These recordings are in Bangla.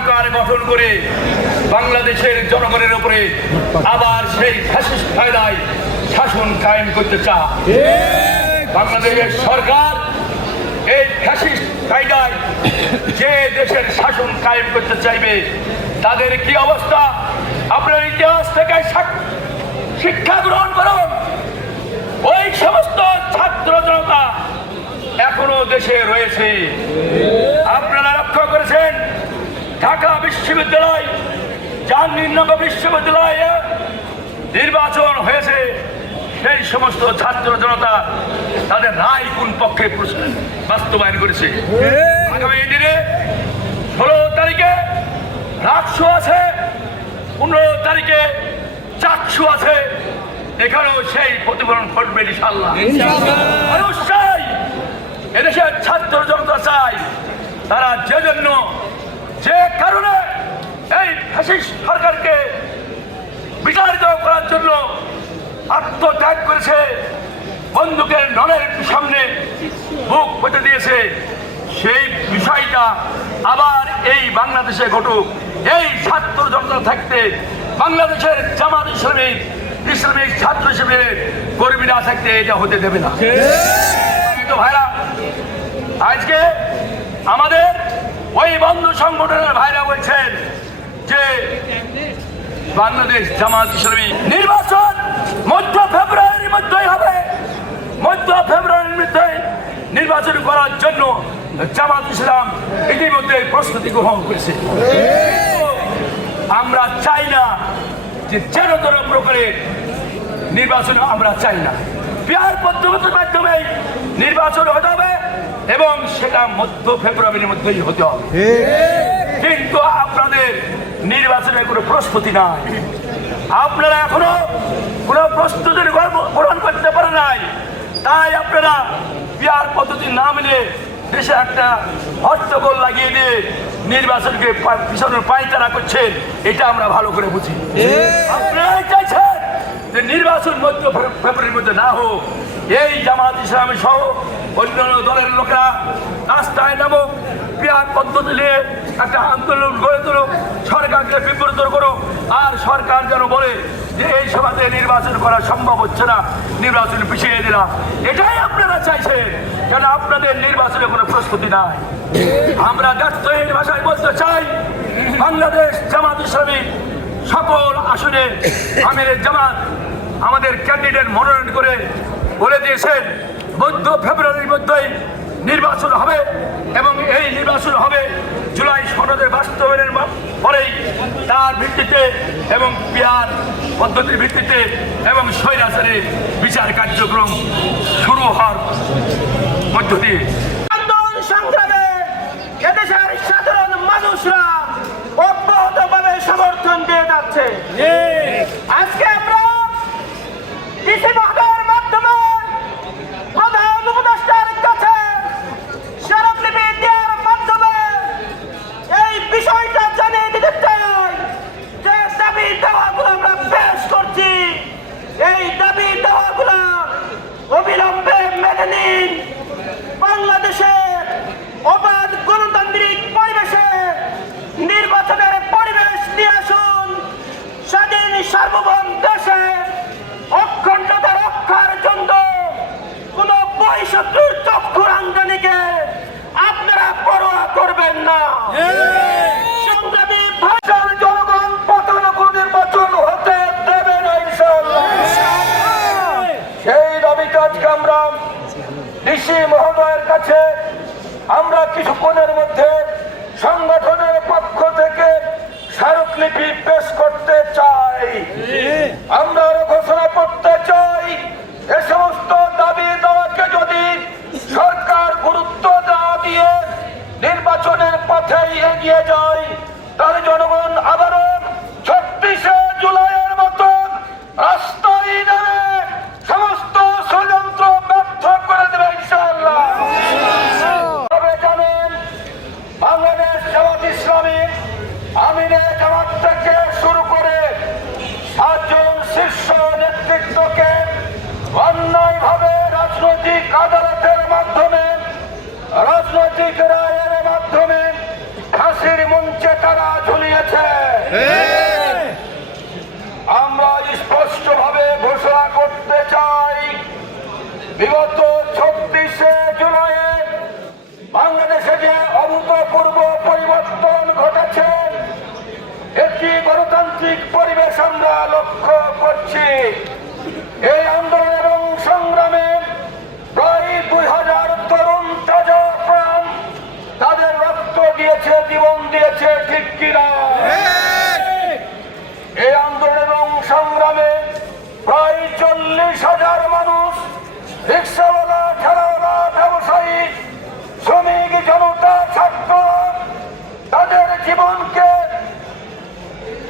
সরকার গঠন করে বাংলাদেশের জনগণের উপরে আবার সেই ফ্যাসিস্ট কায়দায় শাসন কায়েম করতে চায়। বাংলাদেশের সরকার এই ফ্যাসিস্ট কায়দায় যে দেশের শাসন কায়েম করতে চাইবে তাদের কি অবস্থা আপনার ইতিহাস থেকে শিক্ষা গ্রহণ করুন। ওই সমস্ত ছাত্র জনতা এখনো দেশে রয়েছে। আপনারা লক্ষ্য করেছেন ঢাকা বিশ্ববিদ্যালয়, জাহাঙ্গীরনগর বিশ্ববিদ্যালয়ে নির্বাচন হয়েছে, সেই সমস্ত ছাত্র জনতা তাদের রায় কোন পক্ষে বাস্তবায়ন করেছে। আগামী দিনে 16 তারিখে রাজশো আছে, 15 তারিখে চাকসু আছে, এখানেও সেই প্রতিফলন ঘটবে ইনশাআল্লাহ। মানুষ চাই, এদেশের ছাত্র জনতা চাই, তারা যে জন্য যে কারণে এই ফ্যাসিস্ট সরকারকে বিচারিত করার জন্য আত্মত্যাগ করেছে, বন্দুকের নলের সামনে বুক পেতে দিয়েছে, সেই বিষয়টা আবার এই বাংলাদেশে ঘটুক। এই ছাত্র জনতা থাকতে বাংলাদেশের জামাত ইসলামিক ছাত্র শিবিরের কর্মীরা থাকতে এটা হতে দেবে না। ভাইরা, আজকে আমাদের ওই বন্ধু সংগঠনের ভাইরা বলছেন যে বাংলাদেশ জামাত ইসলামী নির্বাচন মধ্য ফেব্রুয়ারির মধ্যেই হবে, মধ্য ফেব্রুয়ারির মধ্যে নির্বাচন করার জন্য জামাত ইসলাম ইতিমধ্যে প্রস্তুতি গ্রহণ করেছে। আমরা চাই না যে যেন তেন প্রকারের নির্বাচন আমরা চাই না। পিয়ার পদ্ধতির মাধ্যমে নির্বাচন হতে হবে এবং সেটা মধ্য ফেব্রুয়ারির মধ্যেই হতে হবে। কিন্তু আপনাদের নির্বাচনের কোনো প্রস্তুতি নাই, আপনারা এখনো কোনো প্রস্তুতির গ্রহণ করতে পারে নাই। তাই আপনারা পিয়ার পদ্ধতি না মেনে দেশে একটা হট্টগোল লাগিয়ে দিয়ে নির্বাচনকে পিছনের পায়তারা করছেন, এটা আমরা ভালো করে বুঝি। আপনারাই চাইছেন যে নির্বাচন মধ্য ফেব্রুয়ারির মধ্যে না হোক। এই জামাত ইসলামী সহ অন্যান্য দলের লোকেরা রাস্তায় নামুক, পিয়ার পদ্ধতি নিয়ে একটা আন্দোলন গড়ে তুলুক, সরকারকে বিব্রত করুক, আর সরকার যেন বলে যে এই সভাতে নির্বাচন করা সম্ভব হচ্ছে না, নির্বাচন পিছিয়ে দিলাম। এটাই আপনারা চাইছেন, কেন আপনাদের নির্বাচনে কোনো প্রস্তুতি নাই। আমরা ব্যর্থহীন ভাষায় বলতে চাই, বাংলাদেশ জামাত ইসলামী সকল আসনে আমিরের জামাত আমাদের ক্যান্ডিডেট মনোনয়ন করে বলে দিয়েছেন মধ্য ফেব্রুয়ারির মধ্যেই নির্বাচন হবে এবং এই নির্বাচন হবে জুলাই সনদের বাস্তবায়নের পরেই, তার ভিত্তিতে এবং পিয়ার পদ্ধতির ভিত্তিতে এবং স্বৈরাচারের বিচার কার্যক্রম শুরু হওয়ার মধ্য দিয়ে আন্দোলন সংগ্রামে এদেশের সাধারণ মানুষরা অব্যাহতভাবে সমর্থন দিয়ে যাচ্ছে। আজকে আমরা ডিসি মহোদয়ের মাধ্যমে প্রধান উপদেষ্টার কাছে স্মারকলিপি দেওয়ার মাধ্যমে এই বিষয়টা জানিয়ে দিতে চাই যে দাবি দাওয়াগুলো আমরা পেশ করছি, এই দাবি দাওয়াগুলো অবিলম্বে মেনে নিন। বাংলাদেশের অবাধ গণতান্ত্রিক পরিবেশে নির্বাচনের পরিবেশ নিয়ে আসুন। স্বাধীন সার্বভৌম দেশে অখণ্ডতা রক্ষার জন্য কোন বহিঃশত্রুর চক্ষুর আমদানিকে আপনারা পরোয়া করবেন না। সংগ্রামী ভাষার জনগণ পতন নির্বাচন হতে দেবে না ইনশাআল্লাহ। সেই দাবিটা আজকে আমরা ডিসি মহোদয়ের কাছে আমরা কিছুক্ষণের মধ্যে সংগঠনের পক্ষ থেকে স্মারকলিপি পেশ করতে চাই। আমরা আরো ঘোষণা করতে চাই, এ সমস্ত দাবি দাওয়াকে যদি সরকার গুরুত্ব না দিয়ে নির্বাচনের পথেই এগিয়ে যায়, তাহলে জনগণ আবারও 36শে জুলাইয়ের মতন রাস্তায় নেমে সমস্ত ষড়যন্ত্র ব্যর্থ করে দেবে ইনশাআল্লাহ। তবে জানেন, বাংলাদেশ জামাত ইসলামী আমিরে জামাত থেকে শুরু করে 7 জন শীর্ষ নেতৃত্বকে অন্যায়ভাবে রাজনৈতিক আদালতের মাধ্যমে, রাজনৈতিক রায়ের মাধ্যমে ফাঁসির মঞ্চে তারা ঝুলিয়েছে। আমরা স্পষ্টভাবে ঘোষণা করতে চাই, বিগত 26শে জুলাই বাংলাদেশে যে অভূতপূর্ব পরিবর্তন ঘটেছে, একটি গণতান্ত্রিক পরিবেশ আমরা লক্ষ্য করছি। এই আন্দোলন এবং সংগ্রামে প্রায় 2000 তরুণ তাজা প্রাণ তাদের রক্ত দিয়েছে, জীবন দিয়েছে, ঠিক কিনা? এই আন্দোলন এবং সংগ্রামে প্রায় 40,000 মানুষ, রিক্সাওয়ালা, ঠেলাওয়ালা, ব্যবসায়ী, শ্রমিক, জনতা, ছাত্র তাদের জীবনকে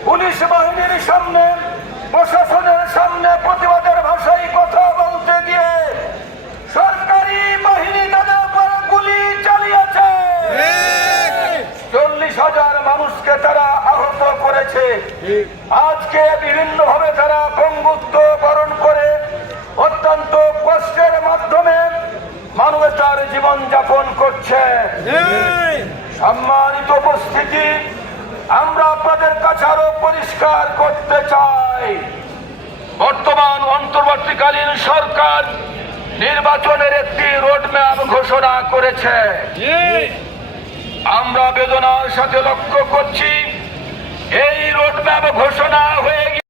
পুলিশ বাহিনীর সামনে, প্রশাসনের সামনে প্রতিবাদের ভাষায় কথা বলতে গিয়ে সরকারি বাহিনী তাদের উপর গুলি চালিয়েছে। 40,000 মানুষকে তারা আহত করেছে। আজকে বিভিন্নভাবে তারা বঙ্গুত্ব বরণ করে অত্যন্ত কষ্টের মাধ্যমে মানবতার জীবন যাপন করছে। সম্মানিত উপস্থিতি, আমরা আপনাদের কাছে আরো পরিষ্কার করতে চাই, বর্তমান অন্তর্বর্তীকালীন সরকার নির্বাচনের একটি রোডম্যাপ ঘোষণা করেছে। আমরা বেদনার সাথে লক্ষ্য করছি, এই রোডম্যাপ ঘোষণা হয়ে